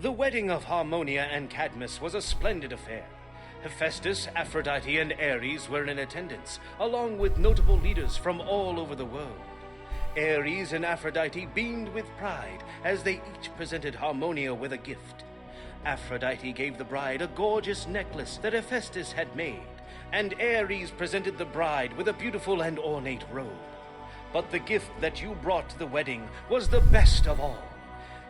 The wedding of Harmonia and Cadmus was a splendid affair. Hephaestus, Aphrodite, and Ares were in attendance, along with notable leaders from all over the world. Ares and Aphrodite beamed with pride as they each presented Harmonia with a gift. Aphrodite gave the bride a gorgeous necklace that Hephaestus had made, and Ares presented the bride with a beautiful and ornate robe. But the gift that you brought to the wedding was the best of all.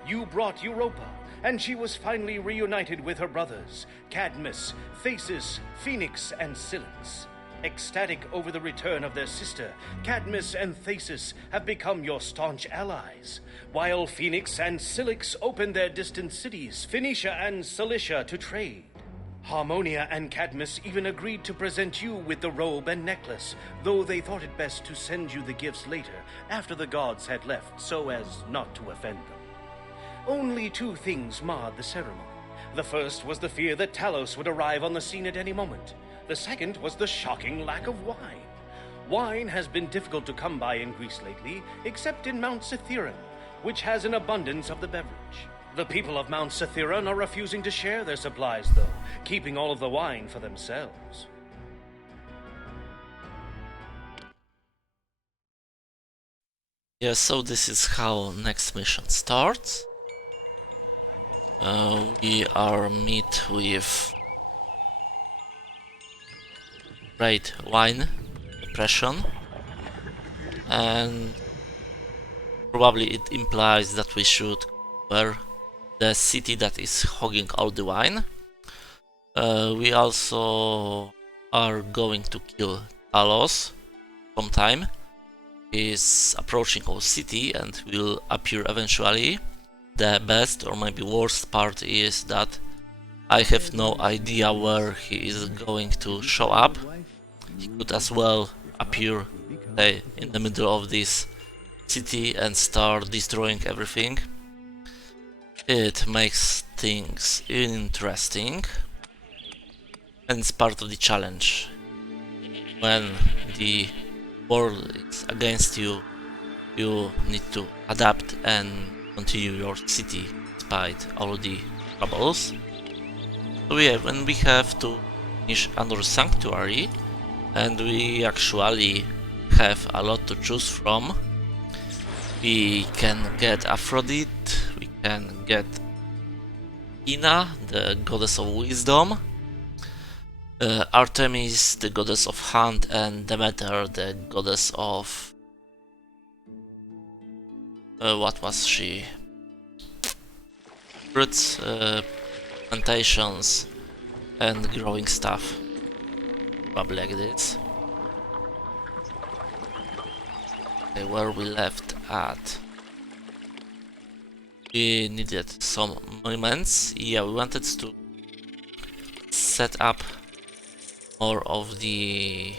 You brought Europa, and she was finally reunited with her brothers, Cadmus, Theseus, Phoenix, and Cilix. Ecstatic over the return of their sister, Cadmus and Theseus have become your staunch allies, while Phoenix and Cilix opened their distant cities, Phoenicia and Cilicia, to trade. Harmonia and Cadmus even agreed to present you with the robe and necklace, though they thought it best to send you the gifts later, after the gods had left, so as not to offend them. Only two things marred the ceremony. The first was the fear that Talos would arrive on the scene at any moment. The second was the shocking lack of wine. Wine has been difficult to come by in Greece lately, except in Mount Cithaeron, which has an abundance of the beverage. The people of Mount Cithaeron are refusing to share their supplies, though, keeping all of the wine for themselves. Yeah, so this is how next mission starts. We are meet with great wine depression, and probably it implies that we should cover the city that is hogging all the wine. We also are going to kill Talos sometime. He is approaching our city and will appear eventually. The best or maybe worst part is that I have no idea where he is going to show up. He could as well appear, say, in the middle of this city and start destroying everything. It makes things interesting, and it's part of the challenge. When the world is against you, you need to adapt and continue your city despite all the troubles. So yeah, when we have to finish another sanctuary, and we actually have a lot to choose from. We can get Aphrodite, we can get Ina, the goddess of wisdom, Artemis, the goddess of hunt, and Demeter, the goddess of... what was she? Fruits, plantations, and growing stuff. Probably like this. Okay, where we left at? We needed some monuments. Yeah, we wanted to set up more of the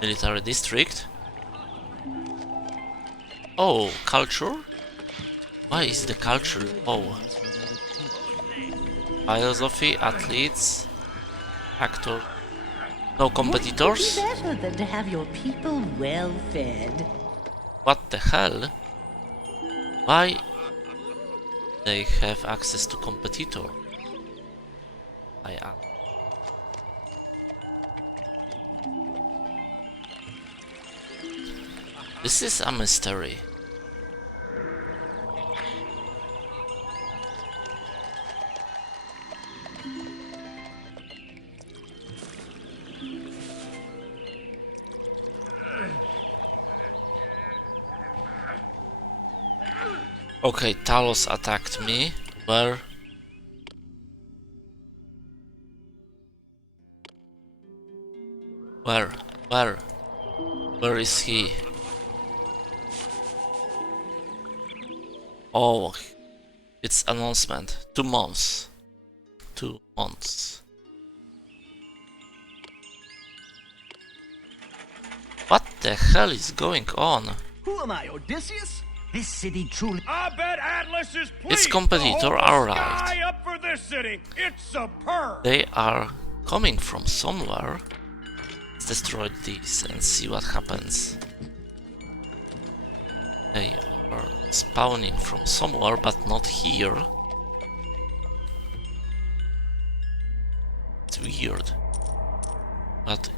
military district. Oh, culture? Why is the culture low? Philosophy, athletes, actor. No competitors? What could be better than to have your people well fed? What the hell? Why they have access to competitor? I am. This is a mystery. Okay, Talos attacked me. Where? Where is he? Oh, it's announcement. 2 months. 2 months. What the hell is going on? Who am I, Odysseus? This city truly... I bet Atlas is pleased. Its competitor are right. Up for this city. It's superb. They are coming from somewhere. Let's destroy these and see what happens. They are spawning from somewhere, but not here. It's weird. But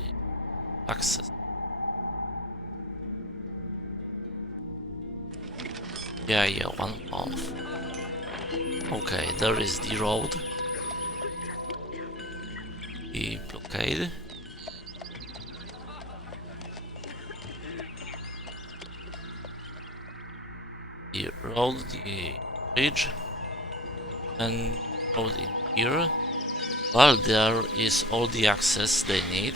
access. Yeah, 1 month. Okay, there is the road. The blockade. The road, the bridge, and road in here. Well, there is all the access they need.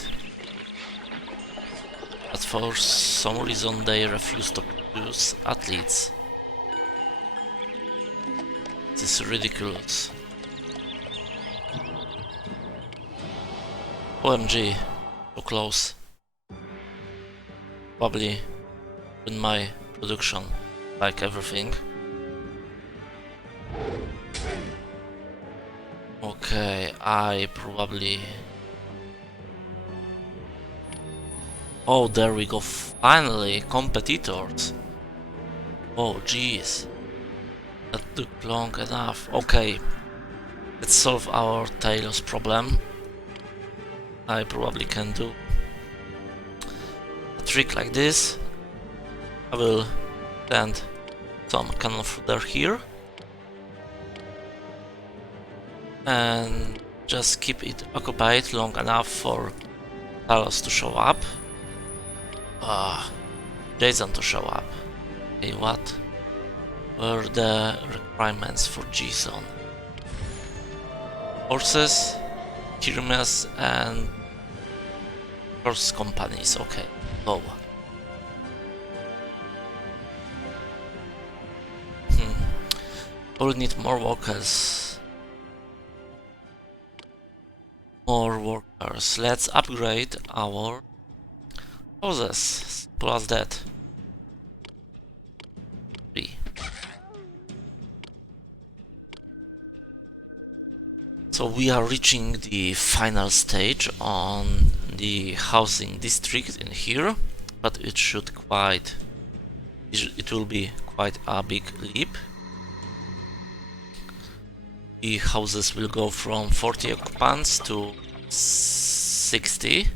But for some reason they refuse to produce athletes. This is ridiculous. OMG, so close. Probably in my production, like everything. Okay, I probably... Oh, there we go, finally, competitors. Oh, jeez. That took long enough. Okay, let's solve our Talos problem. I probably can do a trick like this. I will plant some cannon fodder here and just keep it occupied long enough for Talos to show up. Jason to show up. Okay, what were the requirements for Jason? Horses, Hermes, and horse companies. Okay, go. We'll need more workers. More workers. Let's upgrade our houses. Plus that. 3. So we are reaching the final stage on the housing district in here, but it will be quite a big leap. The houses will go from 40 occupants to 60.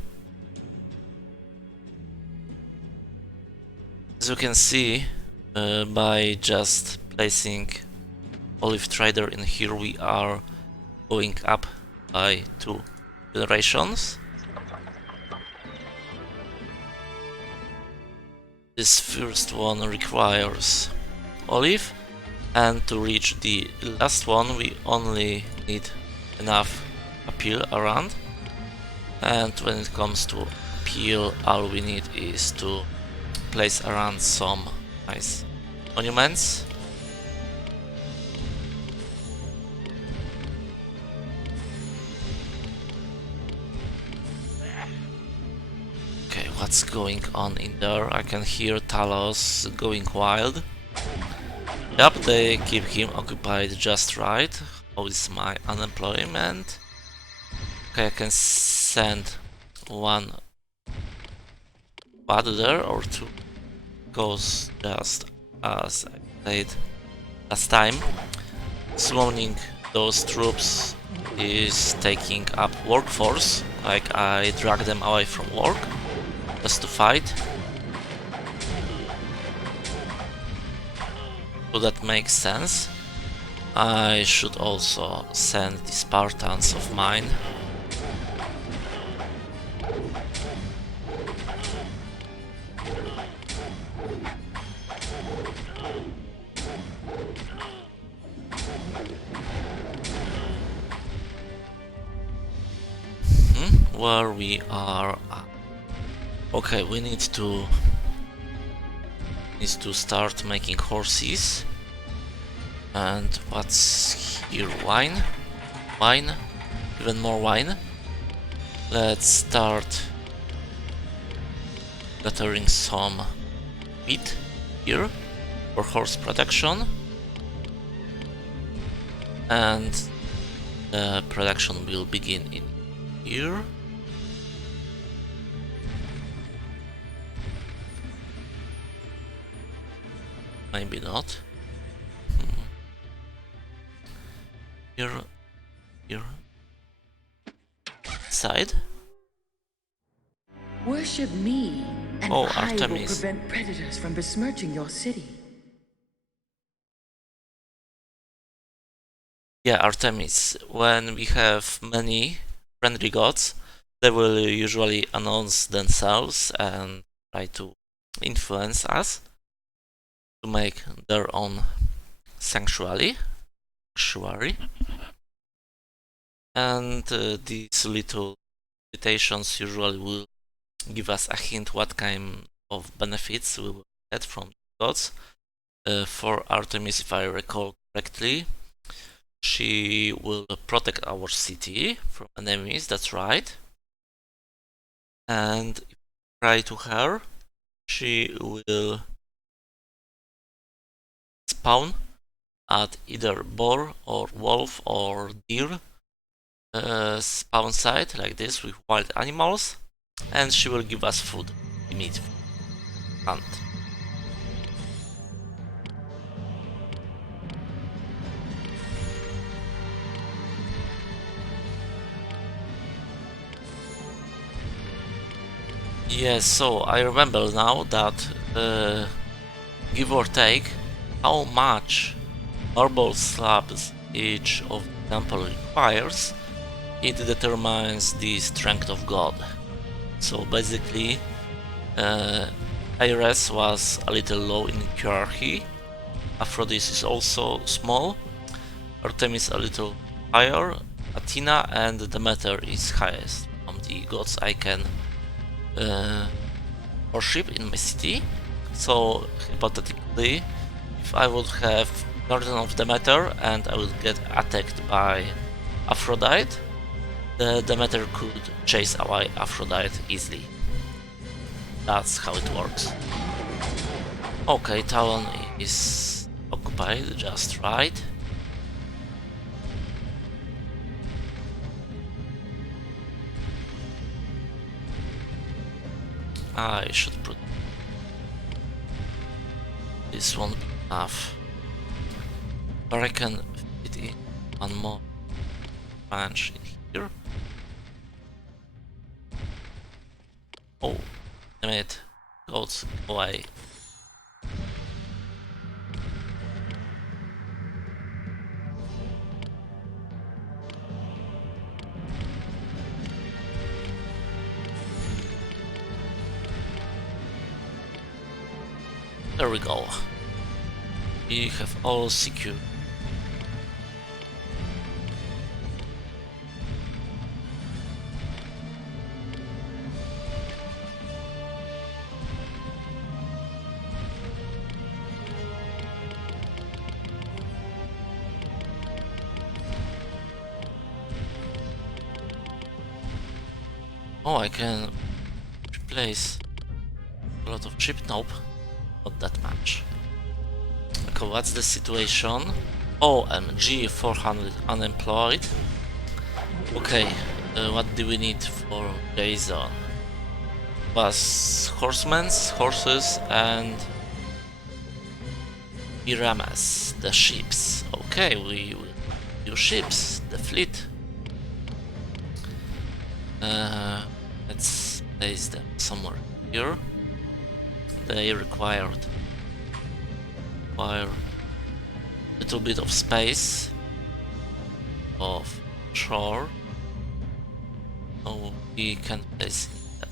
As you can see, by just placing Olive Trader in here, we are going up by 2 generations. This first one requires olive, and to reach the last one we only need enough appeal around. And when it comes to appeal, all we need is to place around some nice monuments. Okay, what's going on in there? I can hear Talos going wild. Yep, they keep him occupied just right. How is my unemployment? Okay, I can send 1 squad there, or 2. Goes just as I said last time. Summoning those troops is taking up workforce, like I drag them away from work just to fight. So that makes sense. I should also send the Spartans of mine. Where we are at. Okay, we need to start making horses. And what's here? Wine, even more wine. Let's start gathering some meat here for horse production, and the production will begin in here. Maybe not. Here, here. Side. Worship me, and Oh, I will Artemis. prevent predators from besmirching your city. Yeah, Artemis. When we have many friendly gods, they will usually announce themselves and try to influence us to make their own sanctuary. And these little invitations usually will give us a hint what kind of benefits we will get from the gods. For Artemis, if I recall correctly, she will protect our city from enemies, that's right. And if we pray to her, she will spawn at either boar or wolf or deer spawn site like this with wild animals, and she will give us food immediately. Hunt. Yes, so I remember now that give or take how much marble slabs each of the temple requires, it determines the strength of God. So basically, Ares was a little low in hierarchy, Aphrodite is also small, Artemis a little higher, Athena and Demeter is highest from the gods I can worship in my city. So hypothetically, if I would have Garden of Demeter and I would get attacked by Aphrodite, the Demeter could chase away Aphrodite easily. That's how it works. Okay, Talon is occupied just right. I should put this won't be enough, but I can fit in one more branch in here. Oh, damn it, goats, go away. There we go. We have all secured. Oh, I can replace a lot of ship. Nope. Not that much. Okay, what's the situation? OMG, 400 unemployed. Okay, what do we need for Jason? Was horses, and Pyramus, the ships. Okay, we will do ships, the fleet. Let's place them somewhere here. They require a little bit of space of shore, so we can place in the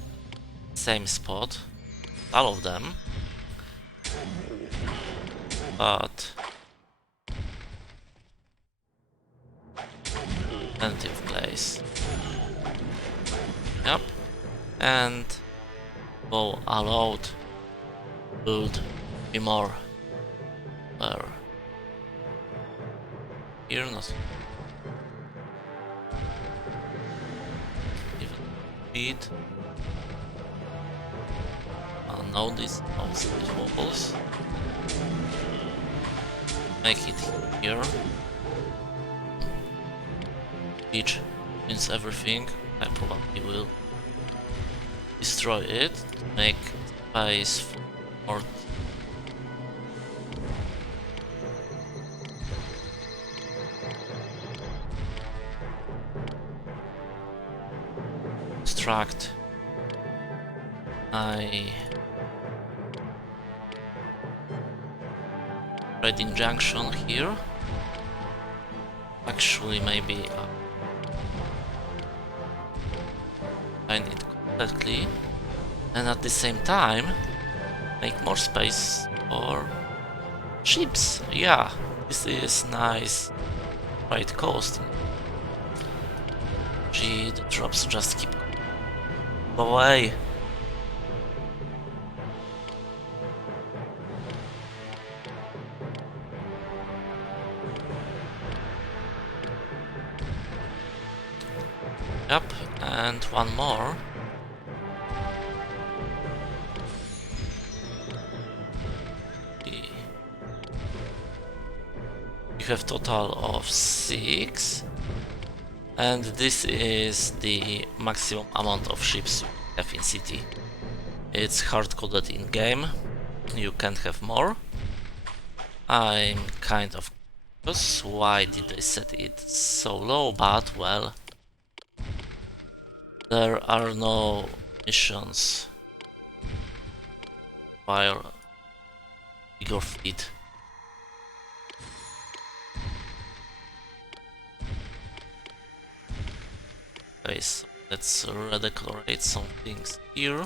same spot all of them, but plenty of place. Yep, and go allowed build be more where here not even speed. Now these outside walls, make it here. Beach means everything. I probably will destroy it to make space for construct my trading junction here. Actually, maybe find it completely, and at the same time make more space for ships. Yeah, this is nice. Right coast. Gee, the drops just keep away. Yep, and one more. You have total of 6, and this is the maximum amount of ships you have in city. It's hard-coded in game. You can't have more. I'm kind of curious why did they set it so low, but well, there are no missions while bigger fleet. Okay, so let's redecorate some things here.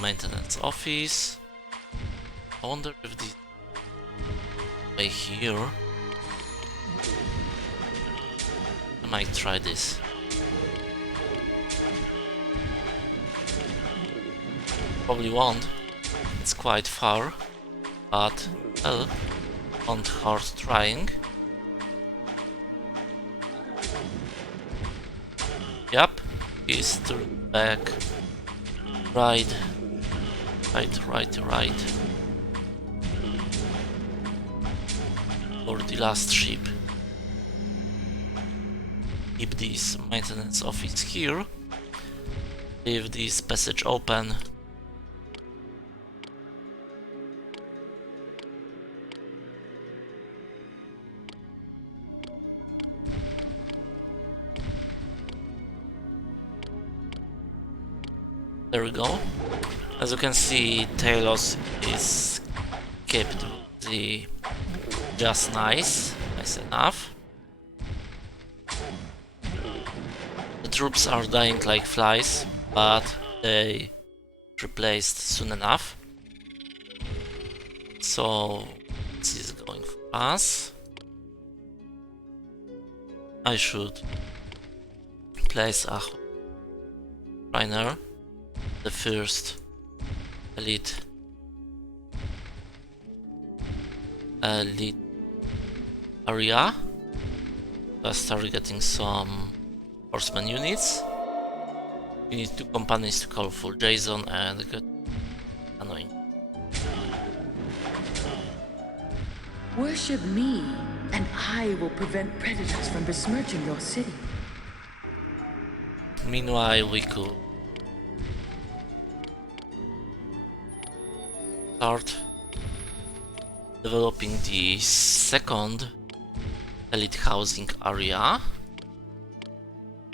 Maintenance office. I wonder if this way here. I might try this. Probably won't. It's quite far, but well, not hard trying. Yep, he's turned back. Right. For the last ship. Keep this maintenance office here. Leave this passage open. There we go. As you can see, Talos is kept the just nice enough. The troops are dying like flies, but they replaced soon enough. So this is going for us. I should place a trainer. The first elite area. Just start getting some horseman units. We need 2 companies to call for Jason and get annoying. Worship me, and I will prevent predators from besmirching your city. Meanwhile, we could start developing the second elite housing area.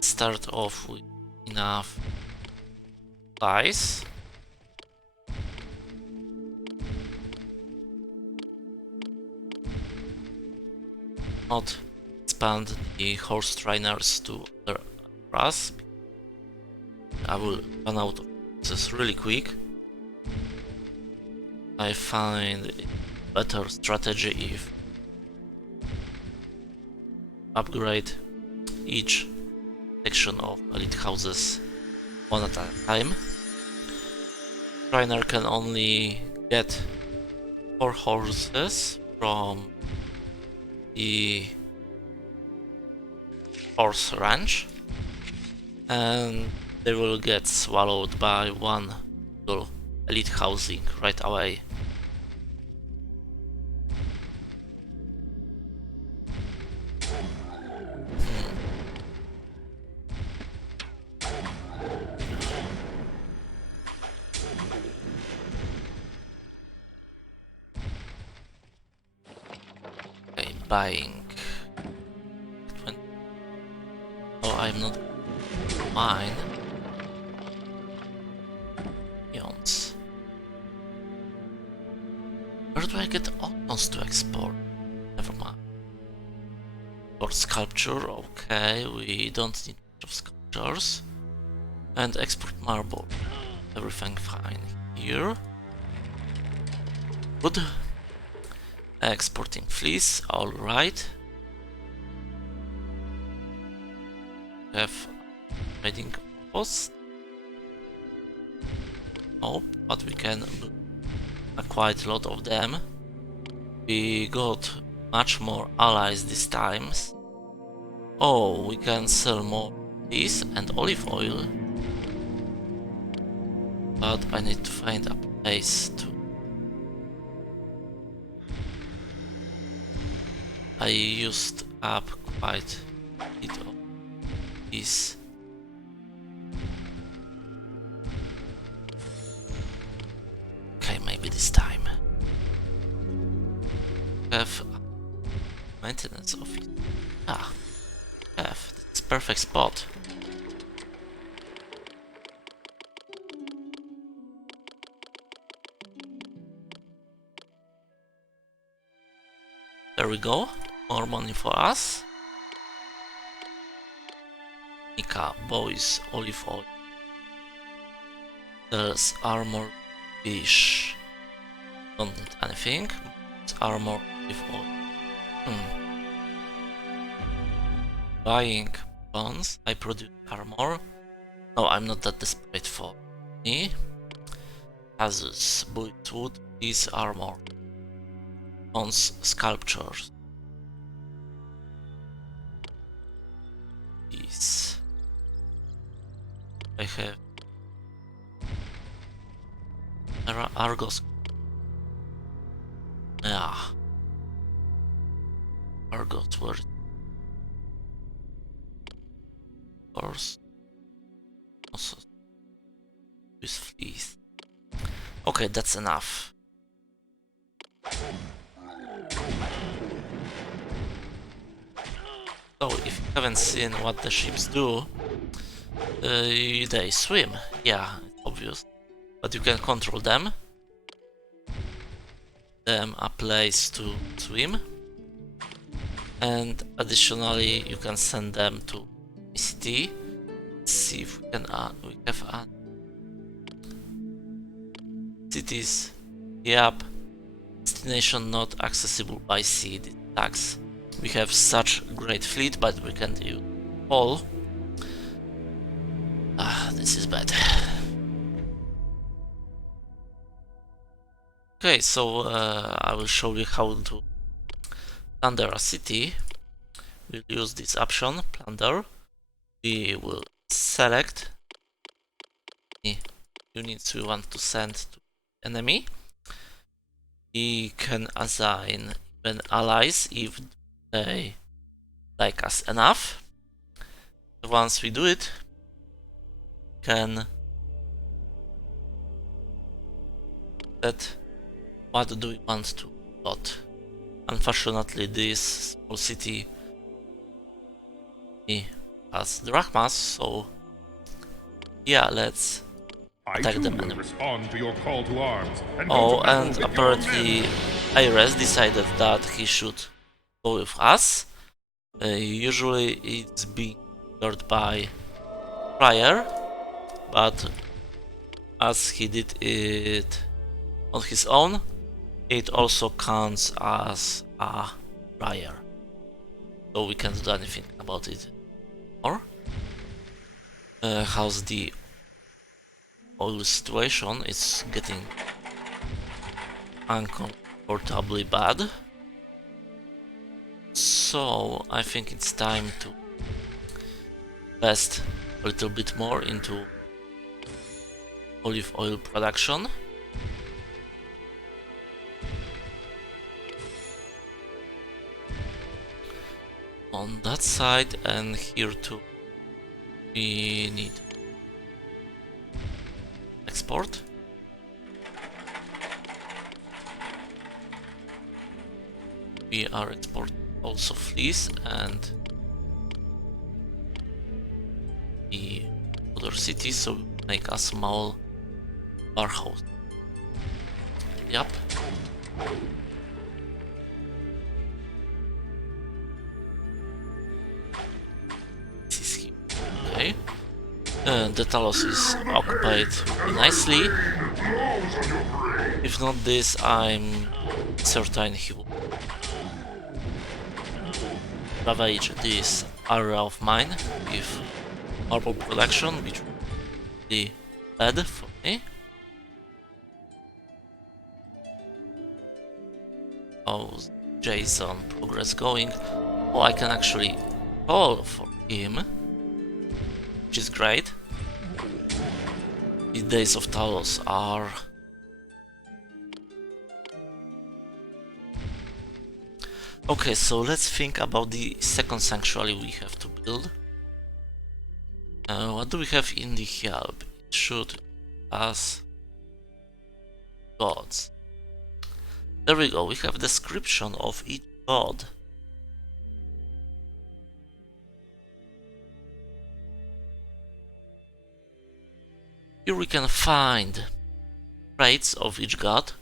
Start off with enough supplies. Not expand the horse trainers to other areas. I will run out of this really quick. I find it better strategy if upgrade each section of elite houses one at a time. Trainer can only get 4 horses from the horse ranch, and they will get swallowed by one elite housing right away. buying. Oh, I'm not mine. Ions. Where do I get onions to export? Never mind. For sculpture, okay, we don't need much of sculptures. And export marble. Everything fine here. Good. Exporting fleece, alright. Have trading post. Oh, but we can quite a lot of them. We got much more allies this time. Oh, we can sell more this and olive oil. But I need to find a place to... I used up quite a bit of this. Okay, maybe this time. Have maintenance office. Ah, have. It's perfect spot. There we go. More money for us. Nika, boys, olive oil. There's armor, fish. Don't need anything. It's armor, olive oil. Buying bones. I produce armor. No, I'm not that desperate for me. Asus, bullet wood, is armor. Bones, sculptures. These. I have Argos. Yeah. Argos were course. Also with fleece. Okay, that's enough. So, if you haven't seen what the ships do, they swim. Yeah, it's obvious. But you can control them. Them a place to swim. And additionally, you can send them to a city. Let's see if we can we have cities. Yep. Destination not accessible by sea. This sucks. We have such great fleet, but we can't use all. This is bad. Okay, so I will show you how to plunder a city. We'll use this option, plunder. We will select the units we want to send to the enemy. We can assign even allies if they like us enough. Once we do it, we can set what do we want to plot. Unfortunately, this small city has drachmas, so yeah, let's attack them. Respond to your call to arms. Oh, and apparently Ares decided that he should go with us. Usually it's being ordered by Prior, but as he did it on his own, it also counts as a Prior. So we can't do anything about it. Or how's the oil situation? It's getting uncomfortably bad. So I think it's time to invest a little bit more into olive oil production. On that side, and here too we need export. We are exporting also fleece and the other city, so we make a small warehouse. Yep. This is here. Okay. The Talos is occupied nicely. If not this, I'm certain he will ravage this area of mine with marble production, which will be bad for me. How's Jason progress going? Oh, I can actually call for him, which is great. The days of Talos are okay, so let's think about the second sanctuary we have to build. What do we have in the help? It should us gods. There we go, we have a description of each god. Here we can find traits of each god,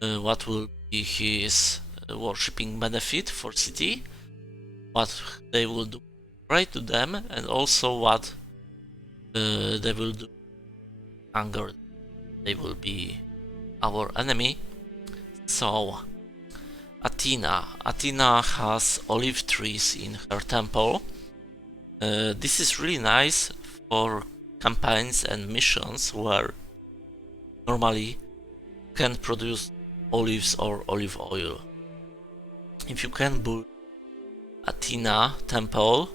what will be his worshipping benefit for city, what they will do right to them, and also what they will do anger. They will be our enemy. So Athena has olive trees in her temple. This is really nice for campaigns and missions where normally can't produce olives or olive oil. If you can build Athena temple,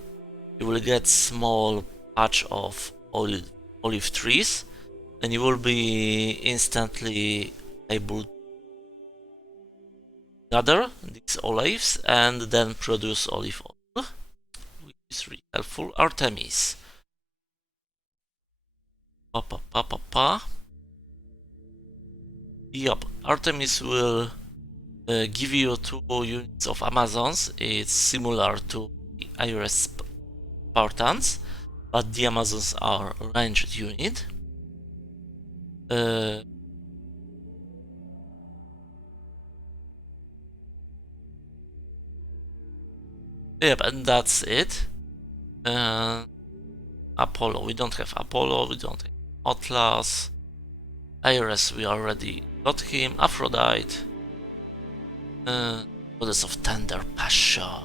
you will get small patch of olive trees, and you will be instantly able to gather these olives and then produce olive oil, which is really helpful. Artemis. Yup, Artemis will give you 2 units of Amazons. It's similar to the Ares Spartans, but the Amazons are ranged unit. Yep, and that's it. Apollo, we don't have Apollo, we don't have Atlas. Ares, we already got him. Aphrodite. Goddess of tender passion.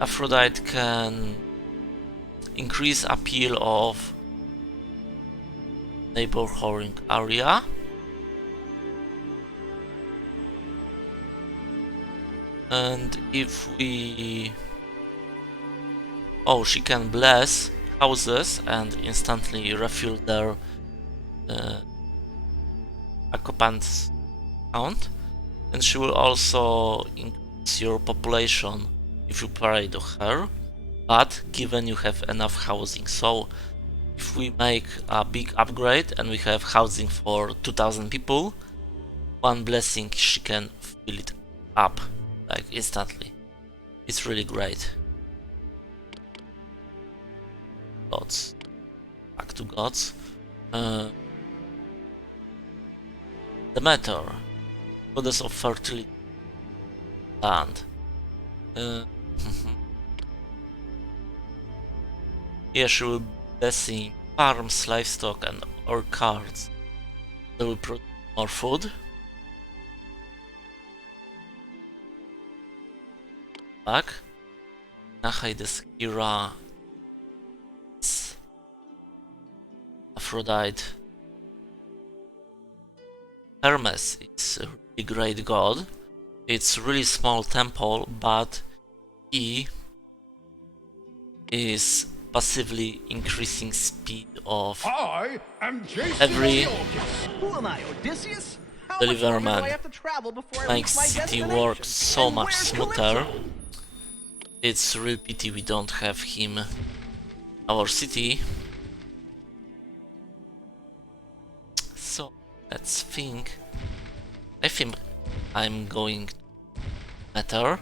Aphrodite can increase appeal of neighboring area. And if we... oh, she can bless houses and instantly refill their occupants count. And she will also increase your population if you pray to her, but given you have enough housing. So if we make a big upgrade and we have housing for 2000 people, one blessing she can fill it up like instantly. It's really great. Gods. Back to gods. Demeter, goddess of fertility, land. Yeah, she will be blessing farms, livestock, and orchards. They will produce more food. Back. Hephaestus, Hera, Aphrodite. Hermes is a really great god. It's a really small temple, but he is passively increasing speed of I am Jason every Who am I, Odysseus? How much deliver longer do I man. have to travel before I Makes reach my city destination? work so And much where's smoother. Calypso? It's real pity we don't have him in our city. So let's think. I think I'm going better.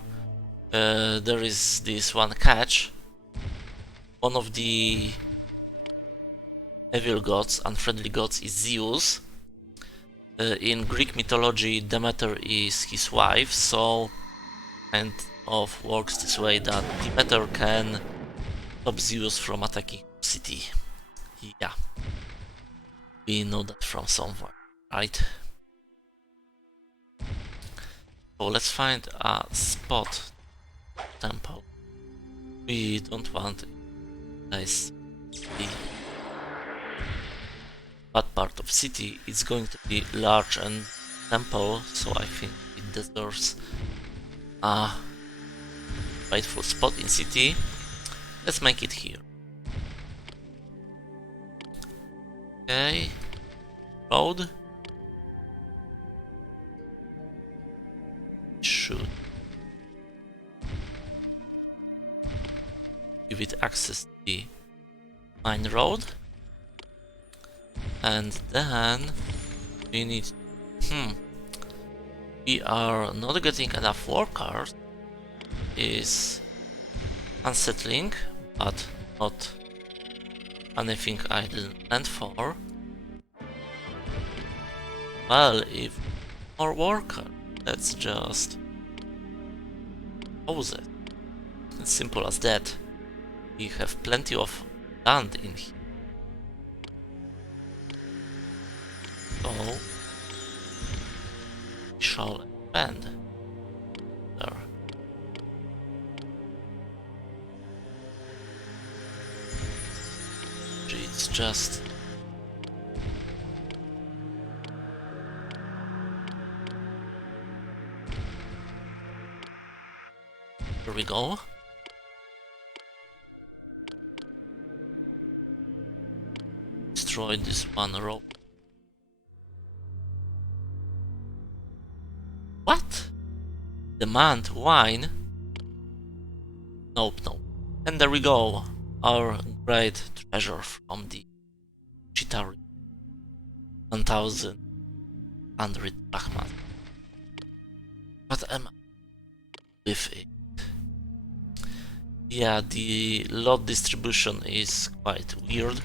There is this one catch. One of the evil gods, unfriendly gods, is Zeus. In Greek mythology, Demeter is his wife, so kind of works this way that Demeter can stop Zeus from attacking the city. Yeah, we know that from somewhere, right? So let's find a spot temple. We don't want nice the bad part of city. It's going to be large and temple, so I think it deserves a rightful spot in city. Let's make it here. Okay, road. Should give it access to the main road, and then we need. We are not getting enough workers. Is unsettling, but not anything I didn't plan for. Well, if more worker, let's just pause it. It's simple as that. We have plenty of land in here. So we shall expand there. It's just here we go. Destroy this one rope. What? Demand wine? Nope, nope. And there we go. Our great treasure from the Chitari. 1,100 drachmas. What am I with it? Yeah, the lot distribution is quite weird.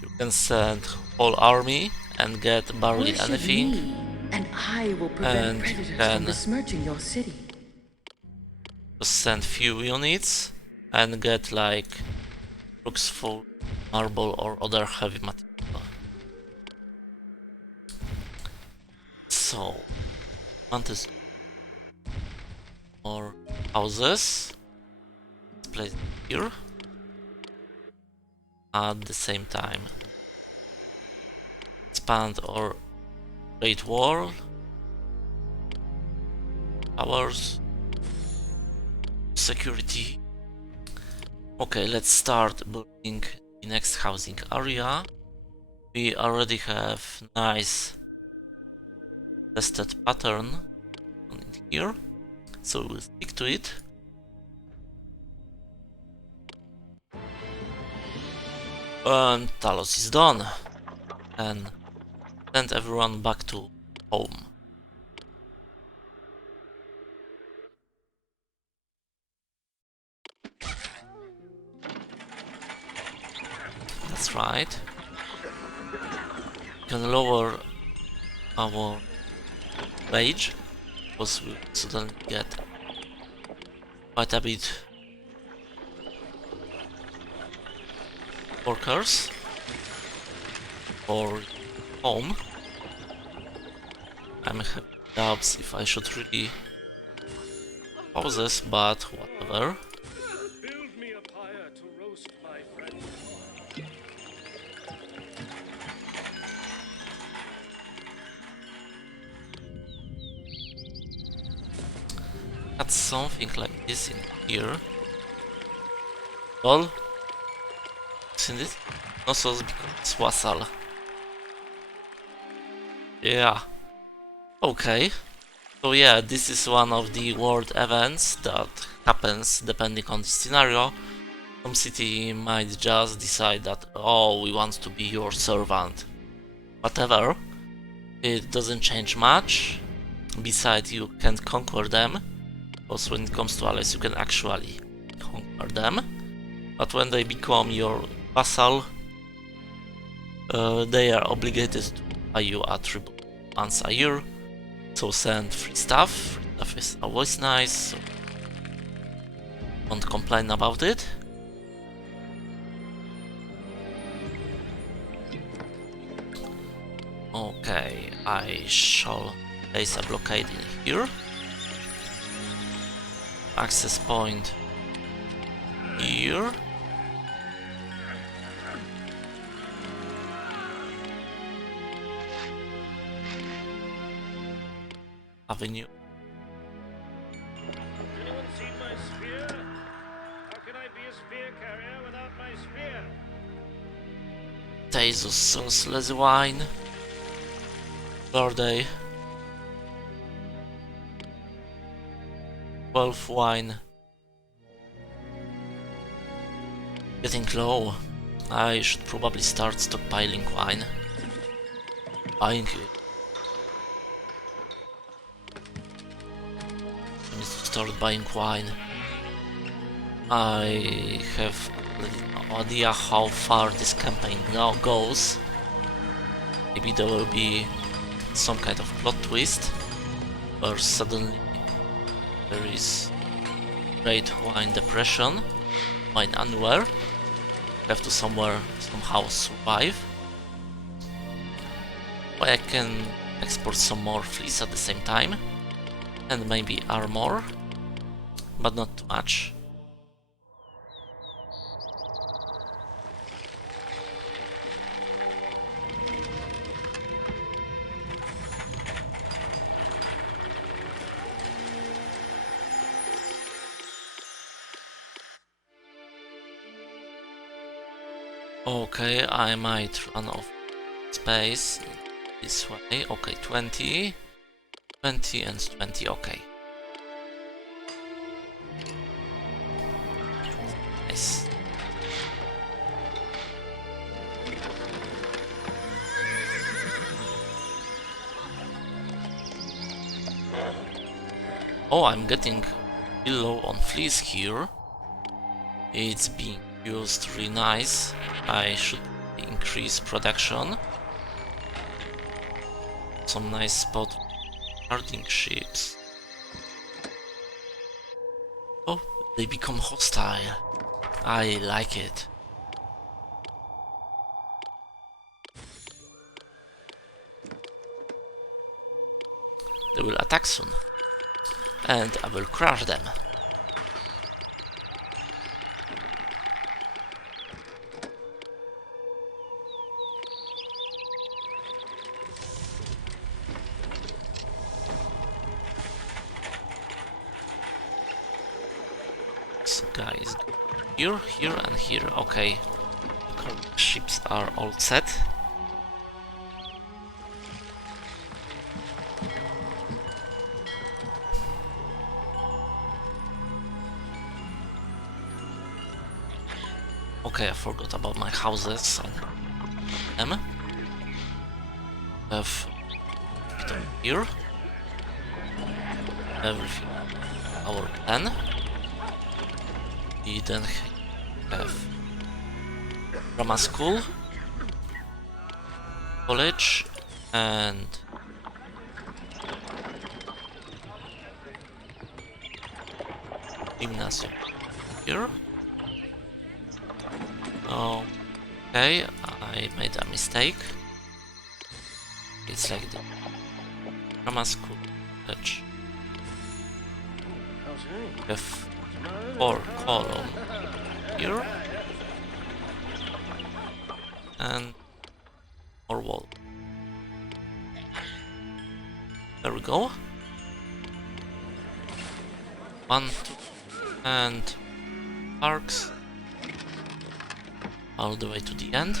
You can send whole army and get barely Worship anything. me, and I will prevent And predators then from besmirching your city. just send few units and get like bricks full marble or other heavy material. So, want is more houses. Let's place it here. At the same time, expand our Great Wall, towers, security. Okay, let's start building the next housing area. We already have nice tested pattern on it here, so we'll stick to it. And Talos is done, and send everyone back to home. That's right. We can lower our wage, because we suddenly get quite a bit workers for home. I'm having doubts if I should really pause this, but whatever. Build me a pyre to roast my friend. Got something like this in here. Lol. Seen it? No sauce because it's wasal. Yeah. Okay. So yeah, this is one of the world events that happens depending on the scenario. Some city might just decide that, oh, we want to be your servant. Whatever. It doesn't change much. Besides, you can't conquer them, because when it comes to allies, you can actually conquer them. But when they become your vassal, they are obligated to pay you a tribute once a year. So send free stuff. Free stuff is always nice, so don't complain about it. Okay, I shall place a blockade in here. Access point here. Avenue. Anyone seen my spear? How can I be a spear carrier without my spear? Asus sourceless wine. Birthday. 12 wine. Getting low. I should probably start stockpiling wine. Buying it. I need to start buying wine. I have no idea how far this campaign now goes. Maybe there will be some kind of plot twist, or suddenly there is great wine depression, wine unaware, have to somehow survive. But I can export some more fleece at the same time, and maybe armor, but not too much. Okay, I might run off space this way. Okay, 20, 20 and 20, okay. Nice. Oh, I'm getting real low on fleece here. It's being used really nice. I should increase production. Some nice spot guarding ships. Oh, they become hostile. I like it. They will attack soon, and I will crush them. Guys, here, here, and here. Okay, ships are all set. Okay, I forgot about my houses and them. Have it on here. Everything. Our plan. We then have drama school, college, and gymnasium here. Okay, I made a mistake. It's like the drama school, college. We have 4 column here and more wall. There we go. 1, 2, and parks all the way to the end,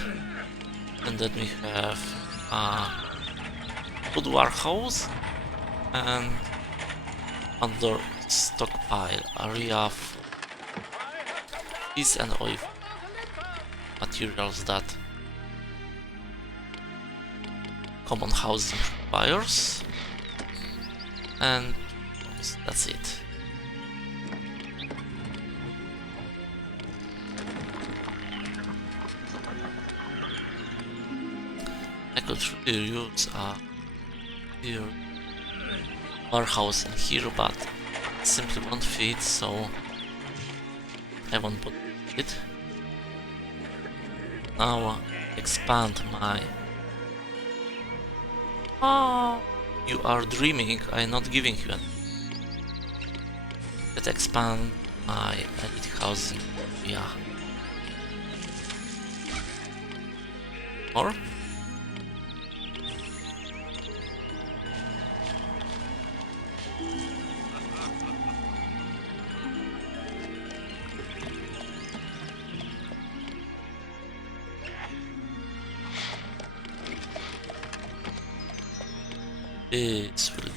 and then we have a boudoir house and under stockpile area for and oil materials that common housing requires. and that's it. I could really use a here warehouse in here, but it simply won't fit, so I won't put it. Now expand my... Oh, you are dreaming, I'm not giving you any. Let's expand my elite housing. Yeah. More? This will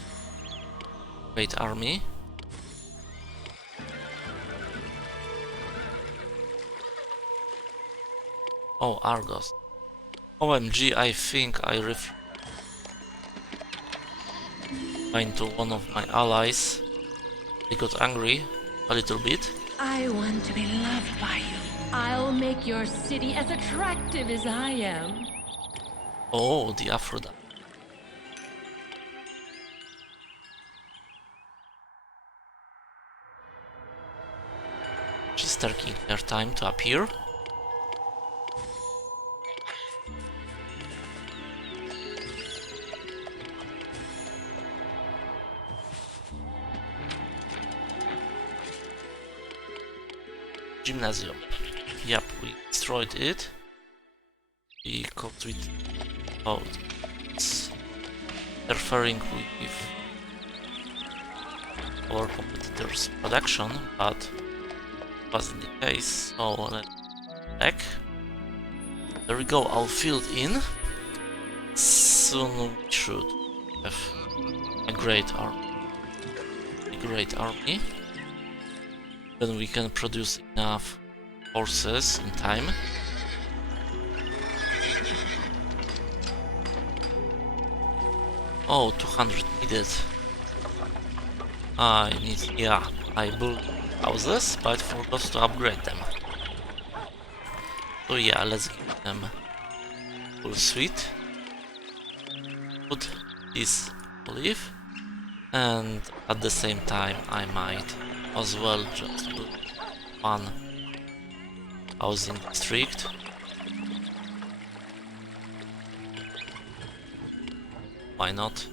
great army. Oh, Argos. OMG, I think I into one of my allies. They got angry a little bit. I want to be loved by you. I'll make your city as attractive as I am. Oh, the Aphrodite. She's taking her time to appear. Gymnasium. Yep, we destroyed it. We got rid of it's interfering with our competitors' production, but wasn't the case, so let's back. There we go, all filled in. Soon we should have a great army. Then we can produce enough horses in time. Oh, 200 needed. I built houses, but forgot to upgrade them. So yeah, let's give them full suite. Put this olive, and at the same time I might as well just put one housing district. Why not?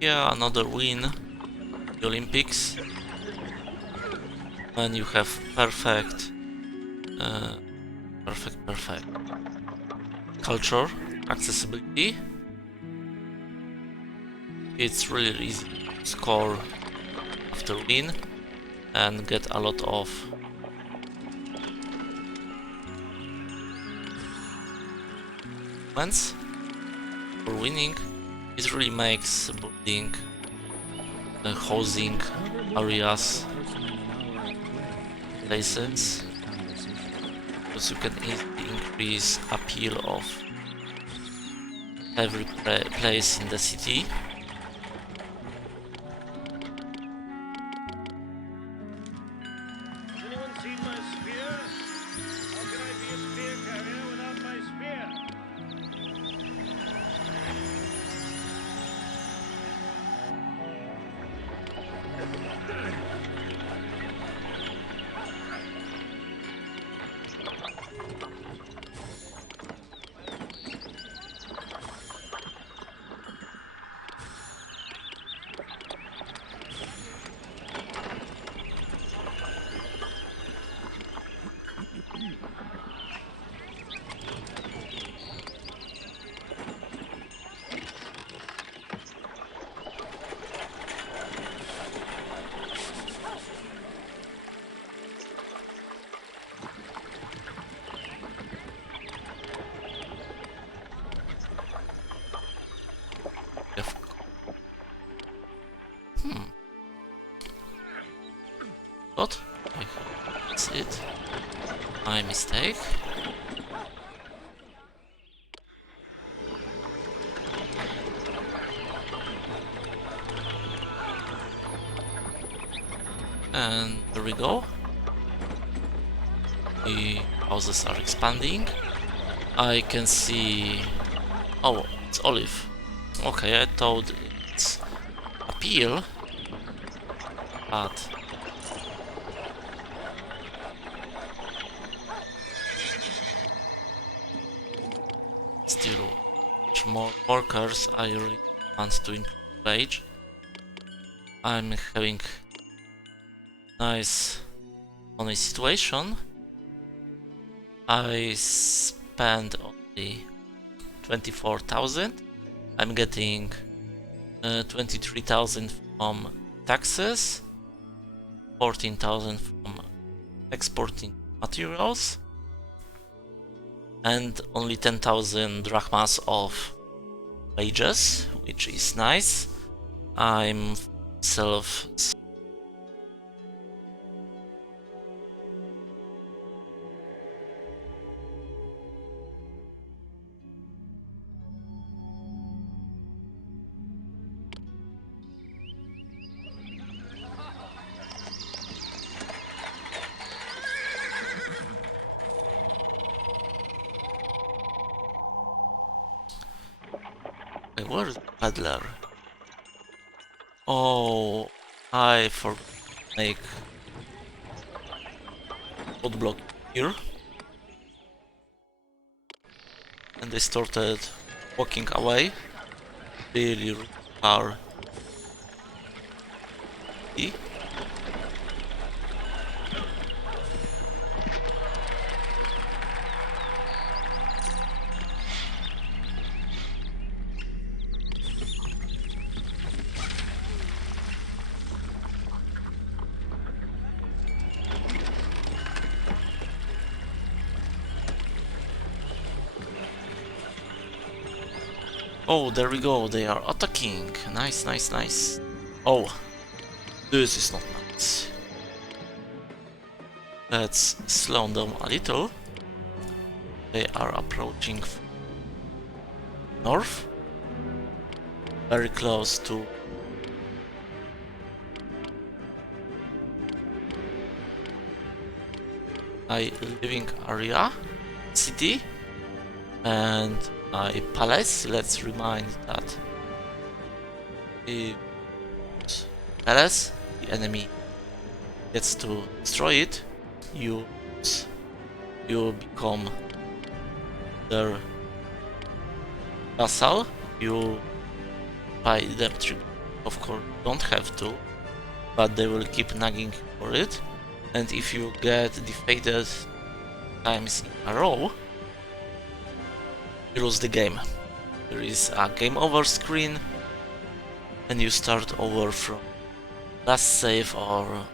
Yeah, another win. The Olympics. And you have perfect culture, accessibility. It's really easy to score after win and get a lot of points for winning. It really makes building housing areas places, because you can easily increase appeal of every place in the city. Has anyone seen my spear? How can I be a spear carrier without my spear? my mistake. And there we go. The houses are expanding. I can see... Oh, it's olive. Okay, I thought it's a peel, but... Still, much more workers. I really want to increase wage. I'm having nice money situation. I spend only 24,000. I'm getting 23,000 from taxes, 14,000 from exporting materials, and only 10,000 drachmas of wages, which is nice. I'm self. Where's the peddler? Oh, I forgot to make roadblock here. And they started walking away. Really far. See? Oh, there we go, they are attacking. Nice, nice, nice. Oh, this is not nice. Let's slow them a little. They are approaching north. Very close to my living area, city, and my palace. Let's remind that the palace, the enemy gets to destroy it, you become their vassal, you buy them tribute. Of course, don't have to, but they will keep nagging for it. And if you get defeated times in a row, you lose the game. There is a game over screen, and you start over from last save, or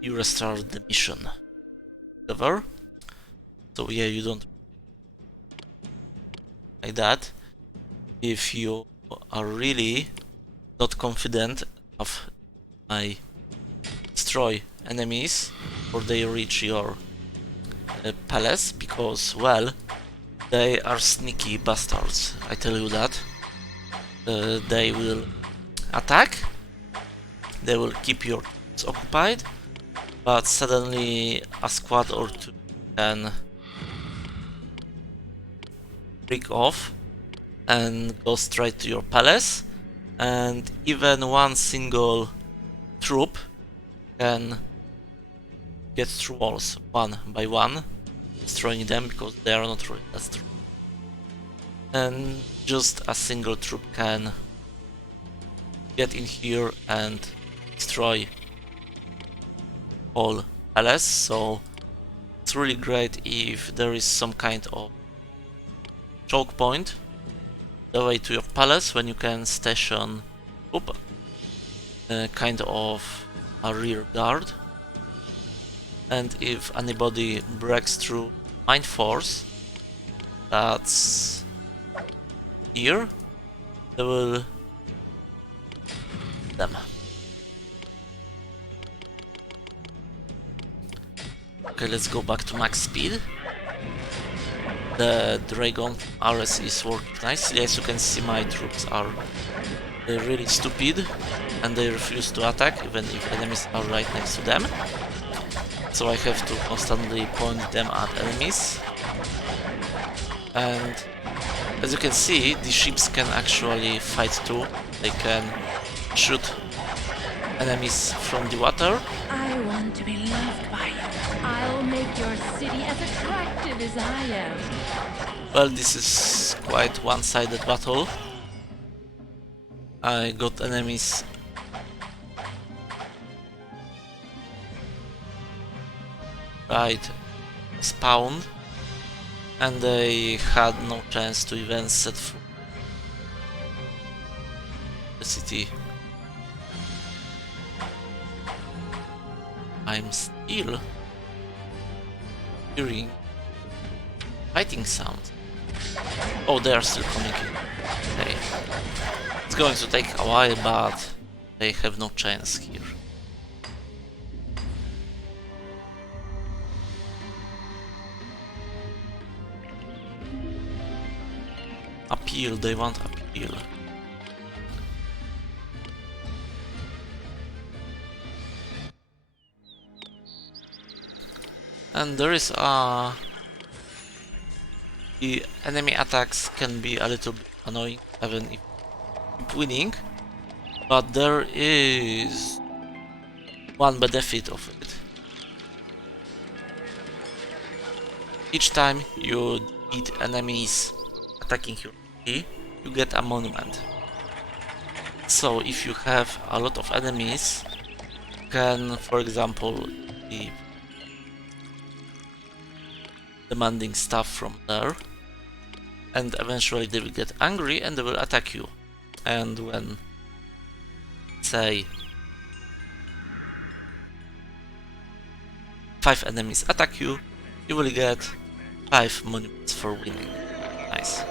you restart the mission. Whatever. So yeah, you don't like that. If you are really not confident of I destroy enemies or they reach your palace, because, well, they are sneaky bastards, I tell you that. They will attack, they will keep your troops occupied, but suddenly a squad or two can break off and go straight to your palace, and even one single troop can get through walls one by one, destroying them because they are not really that strong. And just a single troop can get in here and destroy whole palace. So it's really great if there is some kind of choke point the way to your palace when you can station kind of a rear guard. And if anybody breaks through Mind Force, that's here, they will them. Okay, let's go back to max speed. The dragon Ares is working nicely. As you can see, my troops are really stupid and they refuse to attack even if enemies are right next to them. So I have to constantly point them at enemies. And as you can see, the ships can actually fight too. They can shoot enemies from the water. I want to be loved by you. I'll make your city as attractive as I am. Well, this is quite one-sided battle. I got enemies right spawned and they had no chance to even set foot the city. I'm still hearing fighting sounds. Oh, they are still coming in. Okay. It's going to take a while, but they have no chance here. Appeal, they want appeal. And there is the enemy attacks can be a little bit annoying even if you keep winning, but there is one benefit of it. Each time you defeat enemies attacking your city, you get a monument. So if you have a lot of enemies, you can, for example, be demanding stuff from there, and eventually they will get angry and they will attack you. And when, say, 5 enemies attack you, you will get 5 monuments for winning. Nice.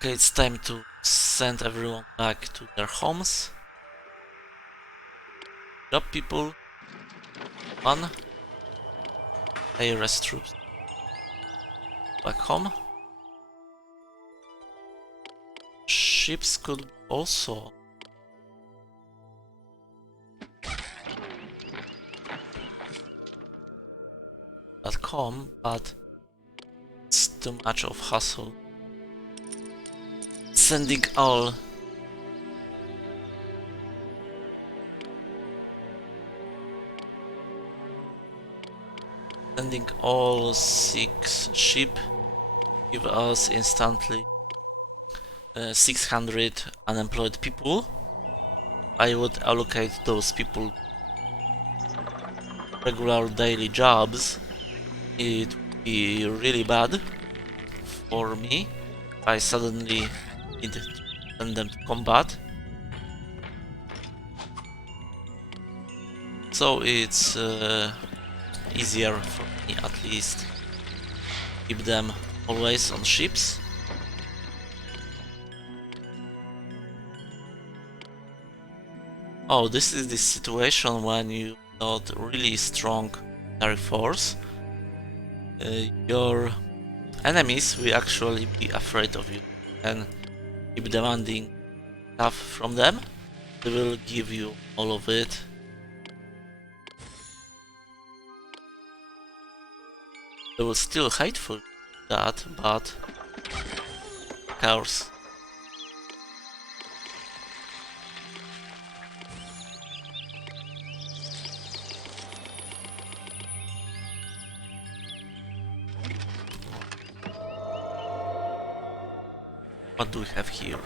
Okay, it's time to send everyone back to their homes. Job people. 1. Ares troops back home. Ships could also back home, but it's too much of hassle. Sending all Sending all 6 ship give us instantly 600 unemployed people. I would allocate those people regular daily jobs. It would be really bad for me if I suddenly need to send them to combat. So it's easier for me at least keep them always on ships. Oh, this is the situation when you got really strong military force. Your enemies will actually be afraid of you and keep demanding stuff from them. They will give you all of it. They will still hateful that, but of course. What do we have here?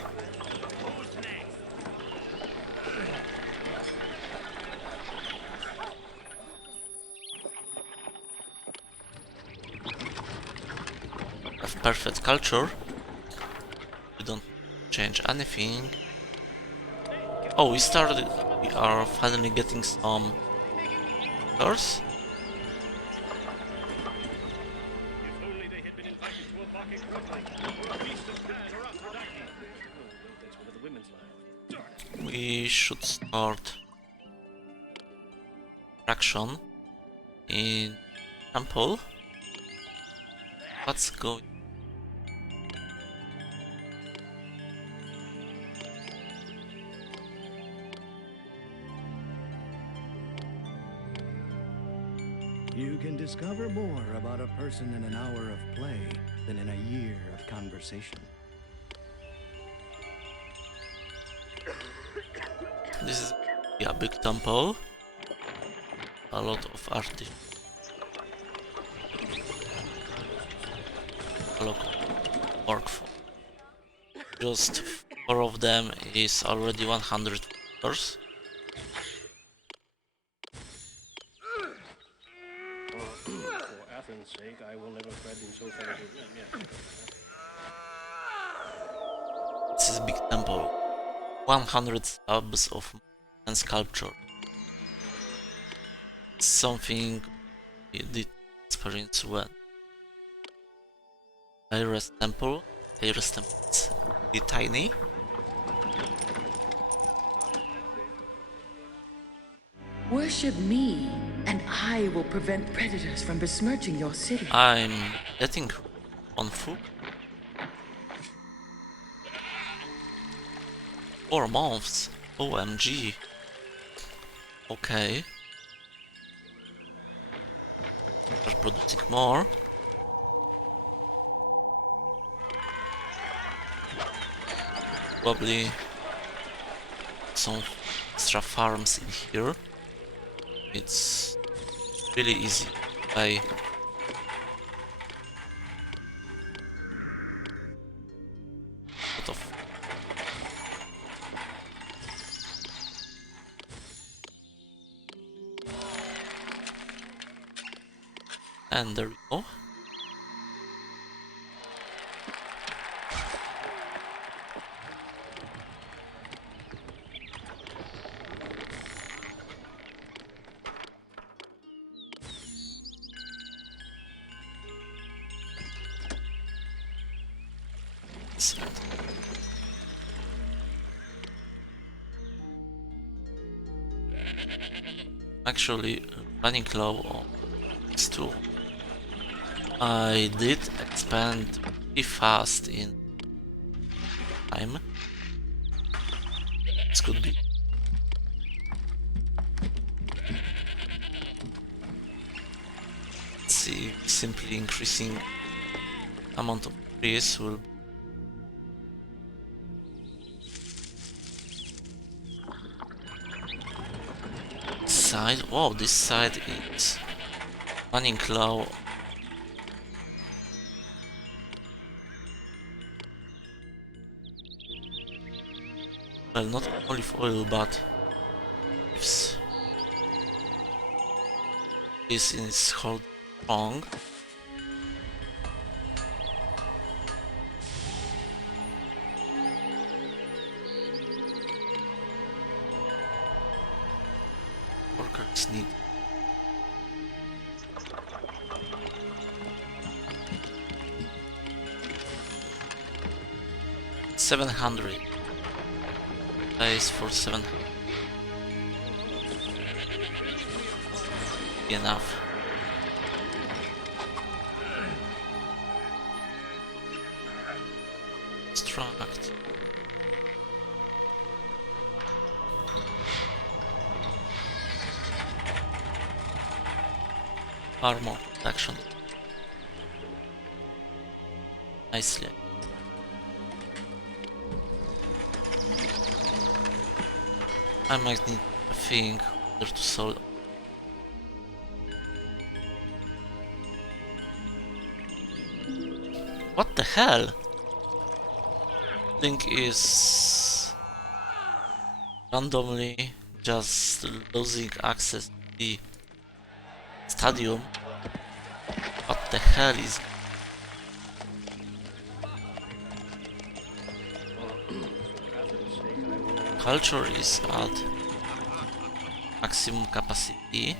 Have perfect culture. We don't change anything. Oh, we are finally getting some cars. We should start traction in temple. Let's go. You can discover more about a person in an hour of play than in a year of conversation. This is a big temple. A lot of artists. A lot of work for. Just 4 of them is already 100 dollars. For Athens' sake, I will never tread in so far. This is a big temple. 100 slabs of and sculpture. Something we did experience when Ares temple. Ares temple is really tiny. Worship me, and I will prevent predators from besmirching your city. I'm getting on food. 4 months. OMG. Okay. We're producing more. Probably some extra farms in here. It's really easy by lot of and there we go. Actually, running low on x2. I did expand pretty fast in time. This could be. Let's see, simply increasing amount of trees will. Side. Wow, this side is running low. Well, not olive oil, but if this is hold strong. Workers need 700 place for 700. Enough. Extract. Armor protection. Nicely. I might need a thing there to sell. What the hell? Thing is randomly just losing access to the stadium. What the hell is culture is at maximum capacity.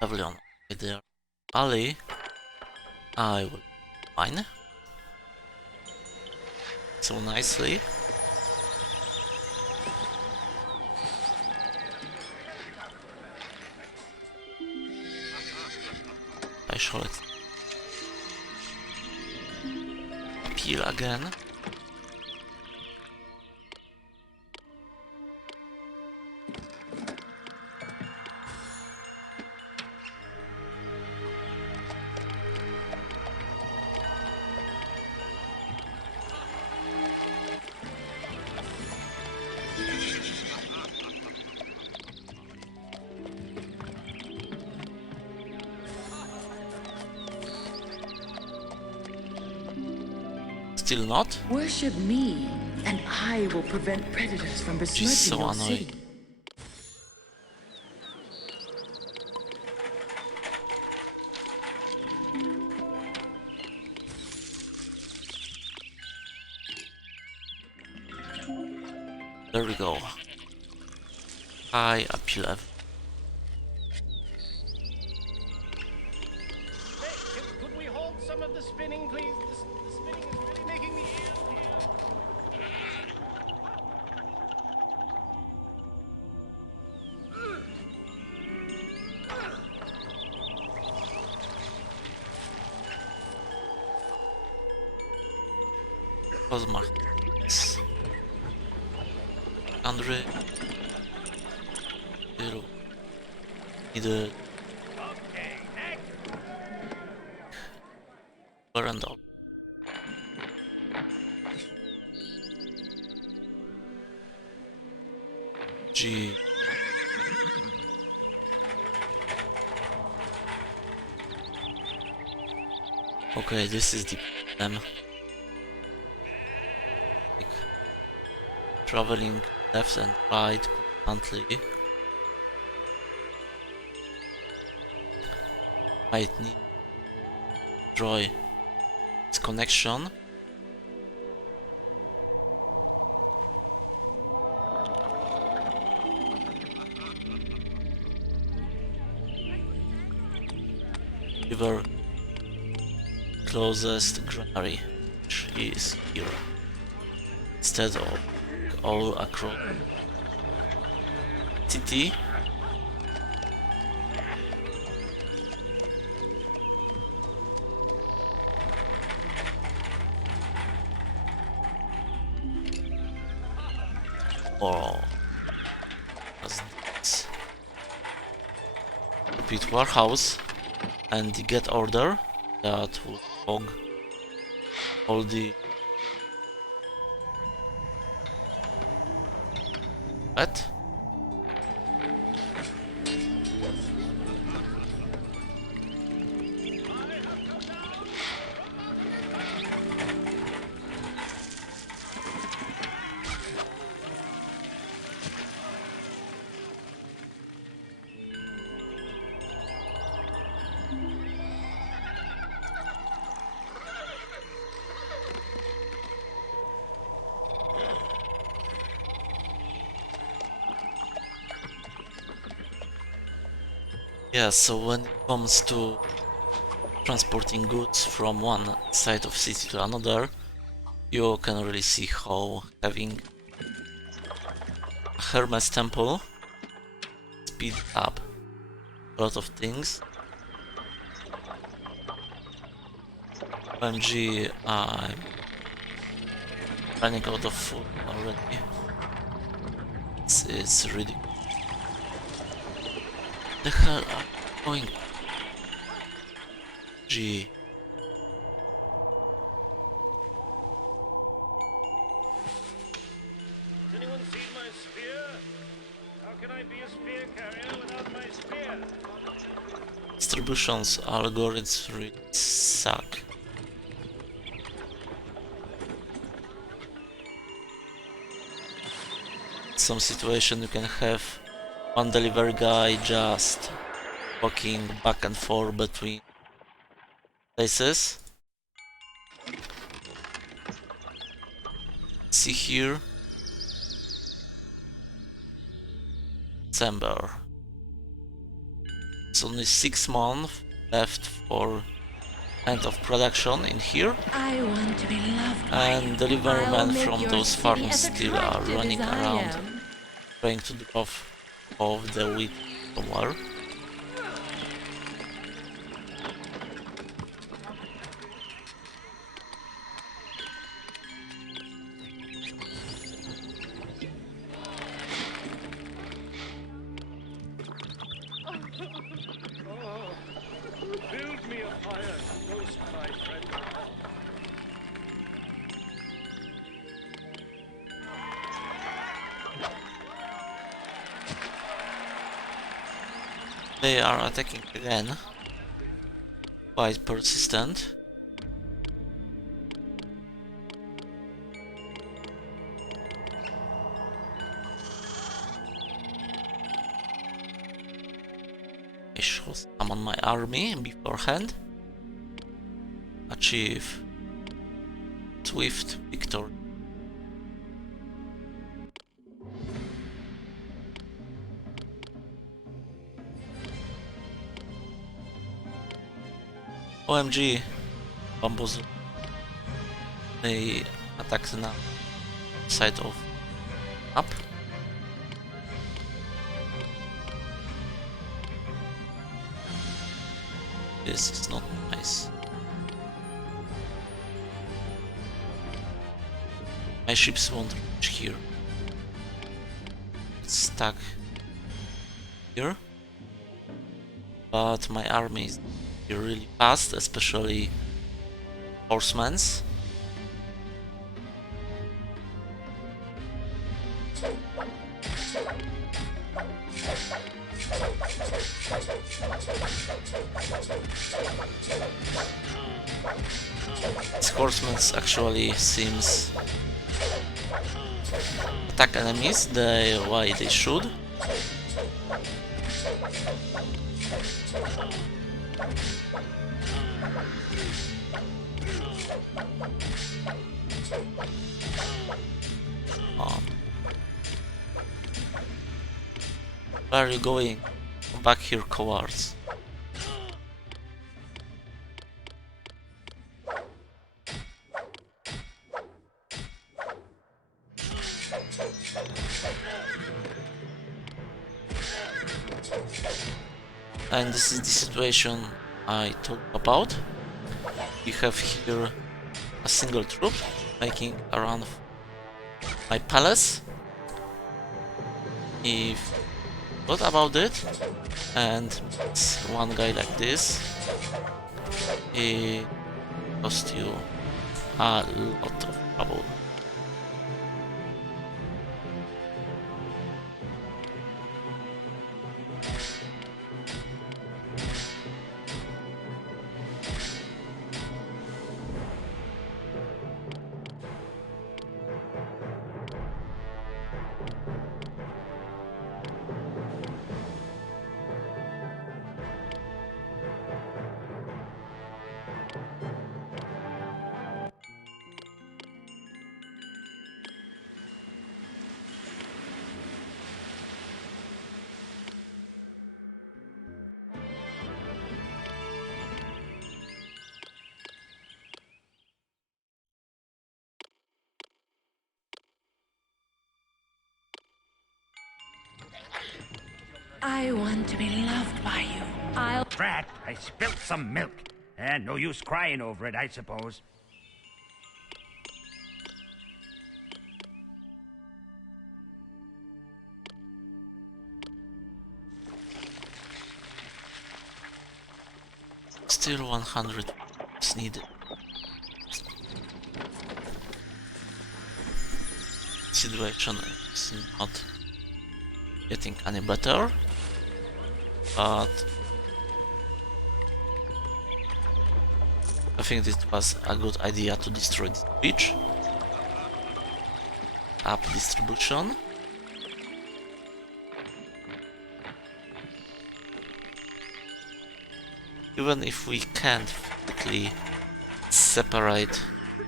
Pavilion right there. Alley. I will mine. So nicely. I shall appeal again. Still not? Worship me, and I will prevent predators from besmirching so your annoying. city. There we go. High appeal level. Hey, could we hold some of the spinning, please? The spinning is really making me ill here. Cosmar. Andre. Zero. Either Okay, next. veranda. G. Okay, this is the problem. Like, traveling left and right constantly. Might need to destroy its connection. River closest granary, which is here, instead of all across city. Or as this complete warehouse and the get order that will hog all the what? Yeah, so when it comes to transporting goods from one side of city to another, you can really see how having a Hermes temple speed up a lot of things. OMG, I'm running out of food already. It's ridiculous. The hell are you going? Gee. Has anyone seen my spear? How can I be a spear carrier without my spear? Distributions algorithms really suck. Some situation you can have one delivery guy just walking back and forth between places. See here. December. It's only 6 months left for end of production in here, I want to be loved by and you. delivery I'll men make from your those city farms as still are attractive running as I around am. trying to drop off the wheat somewhere. Build me a fire to roast my friend. They are attacking again. Quite persistent. I should summon my army beforehand. Achieve swift victory. OMG, Bamboozle. They attacked now side of up. This is not nice. My ships won't reach here. It's stuck here. But my army is really fast, especially horsemen's. These horsemen's actually seems attack enemies the way they should. Where are you going? Come back here, cowards. And this is the situation I talked about. We have here a single troop making a run for my palace. If what about it and it's one guy like this, it costs you a lot of trouble. I want to be loved by you. I'll... Drat, I spilt some milk. No use crying over it, I suppose. Still 100 is needed. Situation is not getting any better, but I think this was a good idea to destroy this beach. Up distribution. Even if we can't physically separate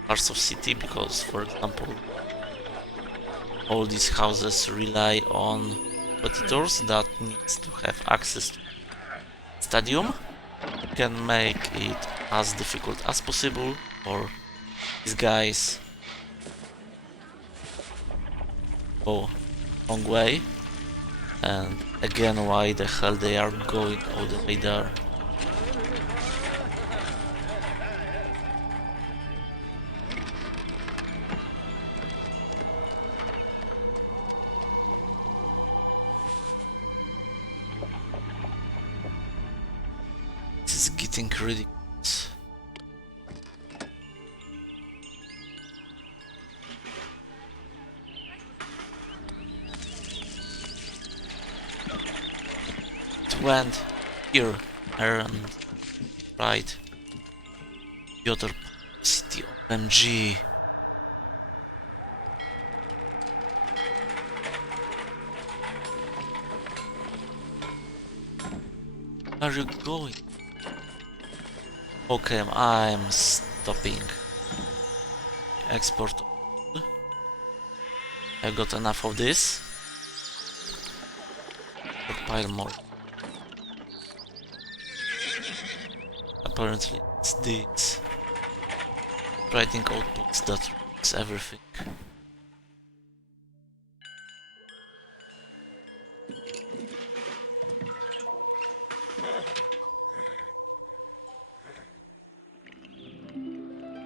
parts of city, because for example all these houses rely on competitors that needs to have access to stadium. Can make it as difficult as possible, or these guys go long way. And again, why the hell they are going all the way there? This is getting ridiculous. It went here and right. The other city, OMG. Where are you going? Okay, I'm stopping. Export. I got enough of this. Stockpile more. Apparently it's this writing outbox that ruins everything.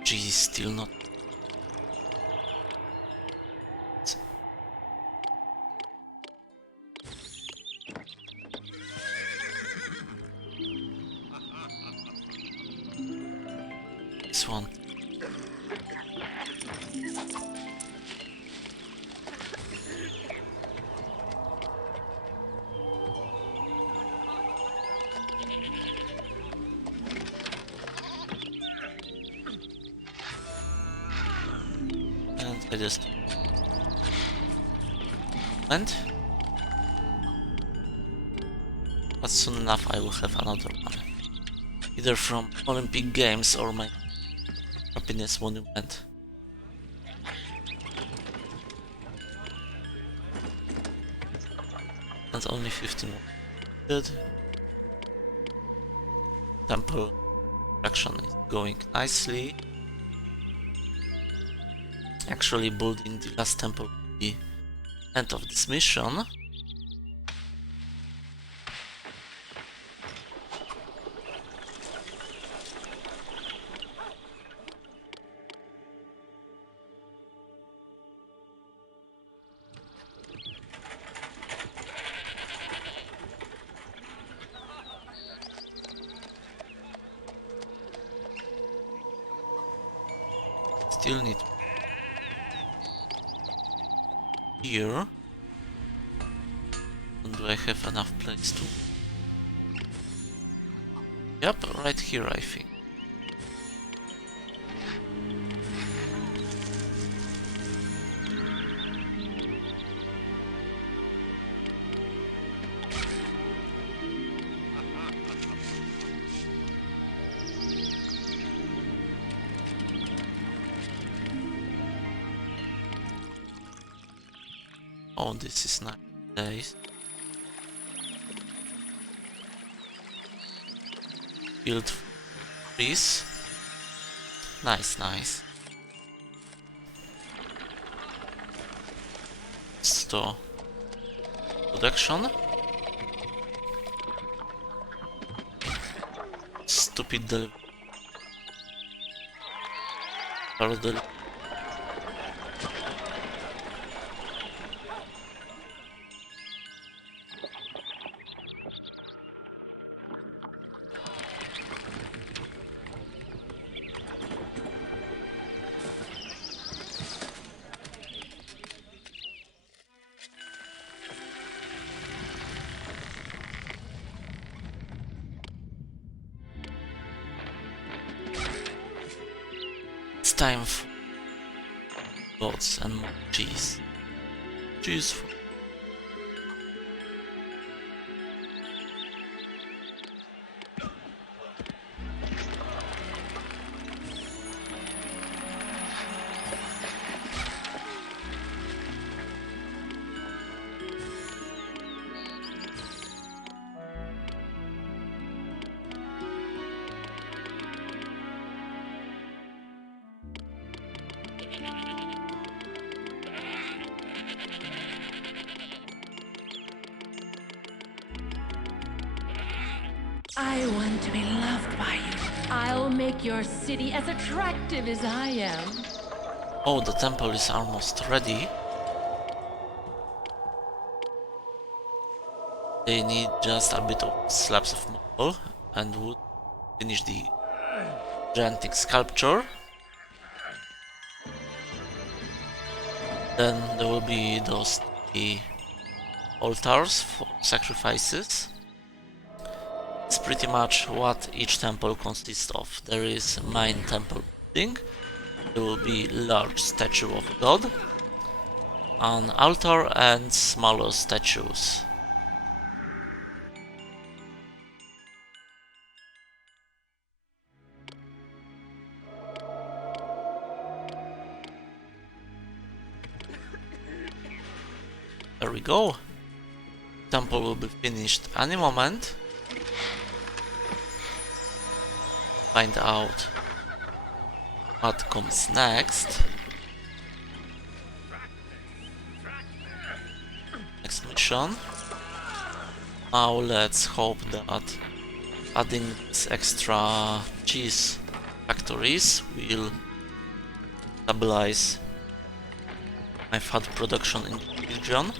G is still not. This one. And I just went. But soon enough I will have another one. Either from Olympic Games or my happiness monument. And only 15 more. Good. Temple action is going nicely. Actually building the last temple at the end of this mission. Still need here. And do I have enough place to? Yep, right here I think. Oh, this is nice. Build trees. Nice, nice. Store production. Stupid delivery. It's time for gods and more cheese. Cheese for I want to be loved by you. I'll make your city as attractive as I am. Oh, the temple is almost ready. They need just a bit of slabs of marble and wood to finish the gigantic sculpture. Then there will be those three altars for sacrifices. It's pretty much what each temple consists of. There is main temple building, there will be large statue of God, an altar and smaller statues. There we go. Temple will be finished any moment. Find out what comes next. Next mission. Now let's hope that adding these extra cheese factories will stabilize my fat production in the region.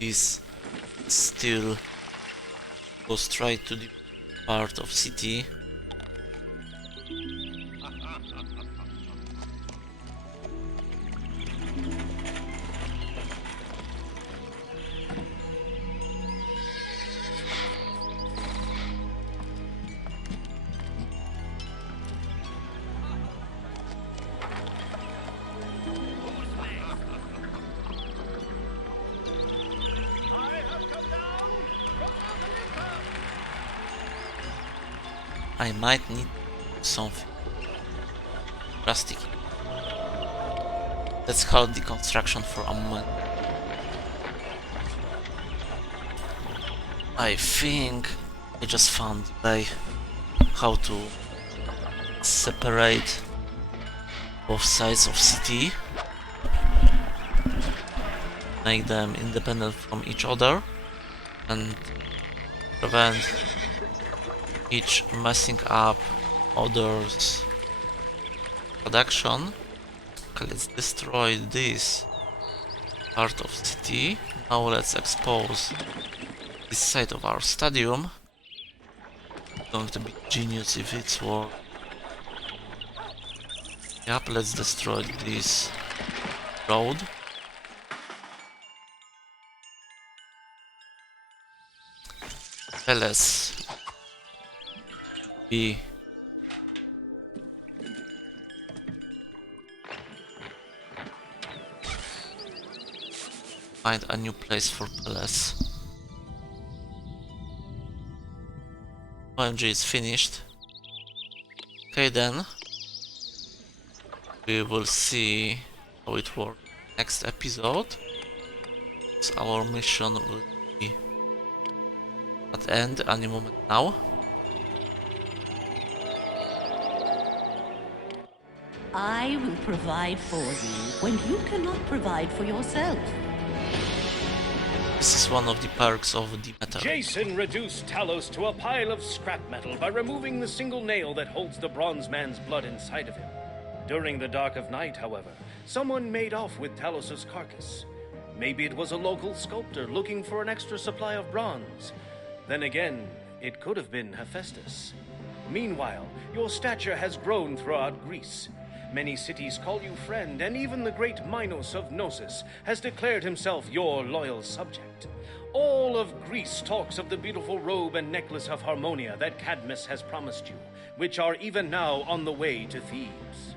This still goes straight to the part of city. I might need something drastic. Let's halt the construction for a moment. I think I just found a way how to separate both sides of city, make them independent from each other, and prevent each messing up others' production. Okay, let's destroy this part of city. Now let's expose this side of our stadium. It's going to be genius if it's work. Yep, let's destroy this road. Let's find a new place for palace. OMG, it's finished. Okay then, we will see how it works next episode. So our mission will be at end any moment now. I will provide for you when you cannot provide for yourself. This is one of the perks of Demeter. Jason reduced Talos to a pile of scrap metal by removing the single nail that holds the bronze man's blood inside of him. During the dark of night, however, someone made off with Talos's carcass. Maybe it was a local sculptor looking for an extra supply of bronze. Then again, it could have been Hephaestus. Meanwhile, your stature has grown throughout Greece. Many cities call you friend, and even the great Minos of Knossos has declared himself your loyal subject. All of Greece talks of the beautiful robe and necklace of Harmonia that Cadmus has promised you, which are even now on the way to Thebes.